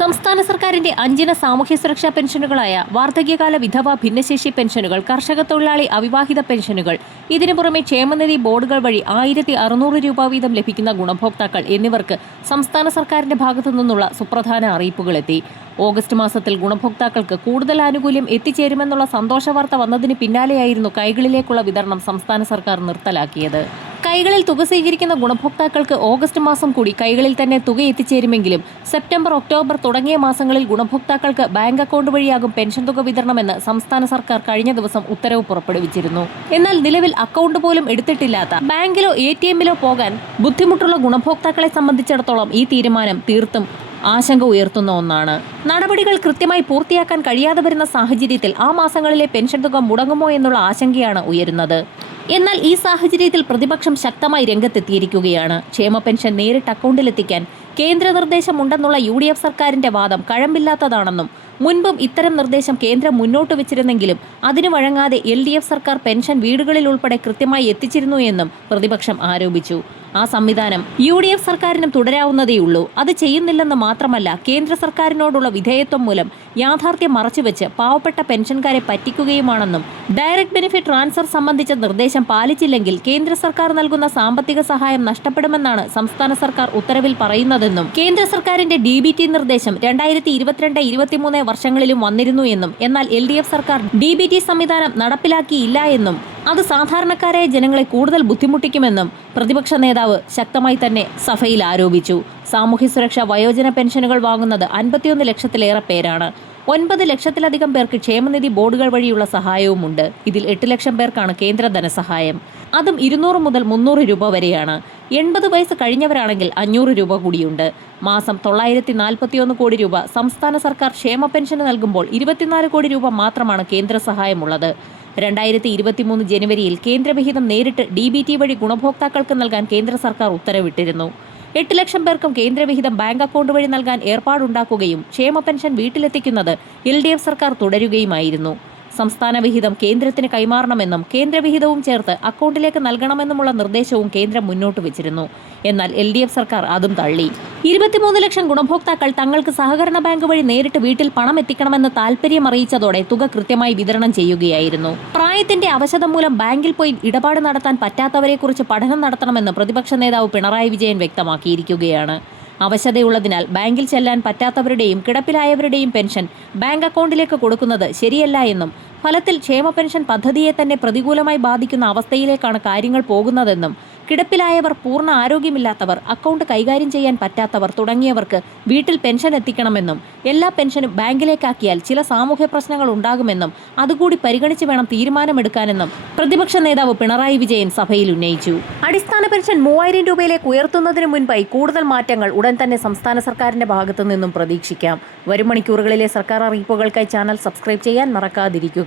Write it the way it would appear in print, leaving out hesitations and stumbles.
സംസ്ഥാന സർക്കാരിന്റെ 5 സാമൂഹ്യ സുരക്ഷാ പെൻഷനുകളായ വാർദ്ധക്യകാല വിധവ ഭിന്നശേഷി പെൻഷനുകൾ, കർഷക തൊഴിലാളി അവിവാഹിത പെൻഷനുകൾ, ഇതിനു പുറമെ ക്ഷേമനിധി ബോർഡുകൾ വഴി 1600 രൂപ വീതം ലഭിക്കുന്ന ഗുണഭോക്താക്കൾ എന്നിവർക്ക് സംസ്ഥാന സർക്കാരിന്റെ ഭാഗത്തു നിന്നുള്ള സുപ്രധാന അറിയിപ്പുകളെത്തി. ഓഗസ്റ്റ് മാസത്തിൽ ഗുണഭോക്താക്കൾക്ക് കൂടുതൽ ആനുകൂല്യം എത്തിച്ചേരുമെന്നുള്ള സന്തോഷവാർത്ത വന്നതിന് പിന്നാലെയായിരുന്നു കൈകളിലേക്കുള്ള വിതരണം സംസ്ഥാന സർക്കാർ നിർത്തലാക്കിയത്. കൈകളിൽ തുക സ്വീകരിക്കുന്ന ഗുണഭോക്താക്കൾക്ക് ഓഗസ്റ്റ് മാസം കൂടി കൈകളിൽ തന്നെ തുക എത്തിച്ചേരുമെങ്കിലും സെപ്റ്റംബർ, ഒക്ടോബർ തുടങ്ങിയ മാസങ്ങളിൽ ഗുണഭോക്താക്കൾക്ക് ബാങ്ക് അക്കൗണ്ട് വഴിയാകും പെൻഷൻ തുക വിതരണമെന്ന് സംസ്ഥാന സർക്കാർ കഴിഞ്ഞ ദിവസം ഉത്തരവ് പുറപ്പെടുവിച്ചിരുന്നു. എന്നാൽ നിലവിൽ അക്കൗണ്ട് പോലും എടുത്തിട്ടില്ലാത്ത, ബാങ്കിലോ ATM-ലോ പോകാൻ ബുദ്ധിമുട്ടുള്ള ഗുണഭോക്താക്കളെ സംബന്ധിച്ചിടത്തോളം ഈ തീരുമാനം തീർത്തും ആശങ്ക ഉയർത്തുന്ന ഒന്നാണ്. നടപടികൾ കൃത്യമായി പൂർത്തിയാക്കാൻ കഴിയാതെ വരുന്ന സാഹചര്യത്തിൽ ആ മാസങ്ങളിലെ പെൻഷൻ തുക മുടങ്ങുമോ എന്നുള്ള ആശങ്കയാണ് ഉയരുന്നത്. എന്നാൽ ഈ സാഹചര്യത്തിൽ പ്രതിപക്ഷം ശക്തമായി രംഗത്തെത്തിയിരിക്കുകയാണ്. ക്ഷേമ പെൻഷൻ നേരിട്ട് അക്കൗണ്ടിലെത്തിക്കാൻ കേന്ദ്ര നിർദ്ദേശമുണ്ടെന്നുള്ള UDF സർക്കാരിന്റെ വാദം കഴമ്പില്ലാത്തതാണെന്നും മുൻപും ഇത്തരം നിർദ്ദേശം കേന്ദ്രം മുന്നോട്ട് വെച്ചിരുന്നെങ്കിലും അതിന് വഴങ്ങാതെ LDF സർക്കാർ പെൻഷൻ വീടുകളിൽ ഉൾപ്പെടെ കൃത്യമായി എത്തിച്ചിരുന്നു എന്നും പ്രതിപക്ഷം ആരോപിച്ചു. ആ സംവിധാനം UDF സർക്കാരിനും തുടരാവുന്നതേയുള്ളൂ. അത് ചെയ്യുന്നില്ലെന്ന് മാത്രമല്ല, കേന്ദ്ര സർക്കാരിനോടുള്ള വിധേയത്വം മൂലം യാഥാർത്ഥ്യം മറച്ചുവെച്ച് പാവപ്പെട്ട പെൻഷൻകാരെ പറ്റിക്കുകയുമാണെന്നും ഡയറക്ട് ബെനിഫിറ്റ് ട്രാൻസ്ഫർ സംബന്ധിച്ച നിർദ്ദേശം പാലിച്ചില്ലെങ്കിൽ കേന്ദ്ര സർക്കാർ നൽകുന്ന സാമ്പത്തിക സഹായം നഷ്ടപ്പെടുമെന്നാണ് സംസ്ഥാന സർക്കാർ ഉത്തരവിൽ പറയുന്നതെന്നും കേന്ദ്ര സർക്കാരിന്റെ DBT നിർദ്ദേശം 2022-23 വർഷങ്ങളിലും വന്നിരുന്നു എന്നും എന്നാൽ LDF സർക്കാർ DBT സംവിധാനം നടപ്പിലാക്കിയില്ല എന്നും അത് സാധാരണക്കാരായ ജനങ്ങളെ കൂടുതൽ ബുദ്ധിമുട്ടിക്കുമെന്നും പ്രതിപക്ഷ നേതാവ് ശക്തമായി തന്നെ സഭയിൽ ആരോപിച്ചു. സാമൂഹ്യ സുരക്ഷാ വയോജന പെൻഷനുകൾ വാങ്ങുന്നത് 51 ലക്ഷത്തിലേറെ പേരാണ്. 9 ലക്ഷത്തിലധികം പേർക്ക് ക്ഷേമനിധി ബോർഡുകൾ വഴിയുള്ള സഹായവുമുണ്ട്. ഇതിൽ 8 ലക്ഷം പേർക്കാണ് കേന്ദ്ര ധനസഹായം. അതും 200 മുതൽ 300 രൂപ വരെയാണ്. 80 വയസ്സ് കഴിഞ്ഞവരാണെങ്കിൽ 500 രൂപ കൂടിയുണ്ട്. മാസം 941 കോടി രൂപ സംസ്ഥാന സർക്കാർ ക്ഷേമ പെൻഷന് നൽകുമ്പോൾ 24 കോടി രൂപ മാത്രമാണ് കേന്ദ്ര സഹായമുള്ളത്. 2023 ജനുവരിയിൽ കേന്ദ്രവിഹിതം നേരിട്ട് DBT വഴി ഗുണഭോക്താക്കൾക്ക് നൽകാൻ കേന്ദ്ര സർക്കാർ ഉത്തരവിട്ടിരുന്നു. 8 ലക്ഷം പേർക്കും കേന്ദ്രവിഹിതം ബാങ്ക് അക്കൗണ്ട് വഴി നൽകാൻ ഏർപ്പാടുണ്ടാക്കുകയും ക്ഷേമ പെൻഷൻ വീട്ടിലെത്തിക്കുന്നത് LDF സർക്കാർ തുടരുകയുമായിരുന്നു. സംസ്ഥാന വിഹിതം കേന്ദ്രത്തിന് കൈമാറണമെന്നും കേന്ദ്രവിഹിതവും ചേർത്ത് അക്കൗണ്ടിലേക്ക് നൽകണമെന്നുമുള്ള നിർദ്ദേശവും കേന്ദ്രം മുന്നോട്ട് വെച്ചിരുന്നു. എന്നാൽ LDF സർക്കാർ അതും തള്ളി. 23 ലക്ഷം ഗുണഭോക്താക്കൾ തങ്ങൾക്ക് സഹകരണ ബാങ്ക് വഴി നേരിട്ട് വീട്ടിൽ പണം എത്തിക്കണമെന്ന് താൽപര്യം അറിയിച്ചതോടെ തുക കൃത്യമായി വിതരണം ചെയ്യുകയായിരുന്നു. പ്രായത്തിന്റെ അവശത മൂലം ബാങ്കിൽ പോയി ഇടപാട് നടത്താൻ പറ്റാത്തവരെക്കുറിച്ച് പഠനം നടത്തണമെന്ന് പ്രതിപക്ഷ നേതാവ് പിണറായി വിജയൻ വ്യക്തമാക്കിയിരിക്കുകയാണ്. അവശതയുള്ളതിനാൽ ബാങ്കിൽ ചെല്ലാൻ പറ്റാത്തവരുടെയും കിടപ്പിലായവരുടെയും പെൻഷൻ ബാങ്ക് അക്കൗണ്ടിലേക്ക് കൊടുക്കുന്നത് ശരിയല്ല എന്നും ഫലത്തിൽ ക്ഷേമ പെൻഷൻ പദ്ധതിയെ തന്നെ പ്രതികൂലമായി ബാധിക്കുന്ന അവസ്ഥയിലേക്കാണ് കാര്യങ്ങൾ പോകുന്നതെന്നും കിടപ്പിലായവർ, പൂർണ്ണ ആരോഗ്യമില്ലാത്തവർ, അക്കൗണ്ട് കൈകാര്യം ചെയ്യാൻ പറ്റാത്തവർ തുടങ്ങിയവർക്ക് വീട്ടിൽ പെൻഷൻ എത്തിക്കണമെന്നും എല്ലാ പെൻഷനും ബാങ്കിലേക്കാക്കിയാൽ ചില സാമൂഹ്യ പ്രശ്നങ്ങൾ ഉണ്ടാകുമെന്നും അതുകൂടി പരിഗണിച്ച് വേണം തീരുമാനമെടുക്കാനെന്നും പ്രതിപക്ഷ നേതാവ് പിണറായി വിജയൻ സഭയിൽ ഉന്നയിച്ചു. അടിസ്ഥാന പെൻഷൻ 3000 രൂപയിലേക്ക് ഉയർത്തുന്നതിന് മുൻപായി കൂടുതൽ മാറ്റങ്ങൾ ഉടൻ തന്നെ സംസ്ഥാന സർക്കാരിന്റെ ഭാഗത്തു നിന്നും പ്രതീക്ഷിക്കാം. വരും മണിക്കൂറുകളിലെ സർക്കാർ അറിയിപ്പുകൾക്കായി ചാനൽ സബ്സ്ക്രൈബ് ചെയ്യാൻ മറക്കാതിരിക്കുക.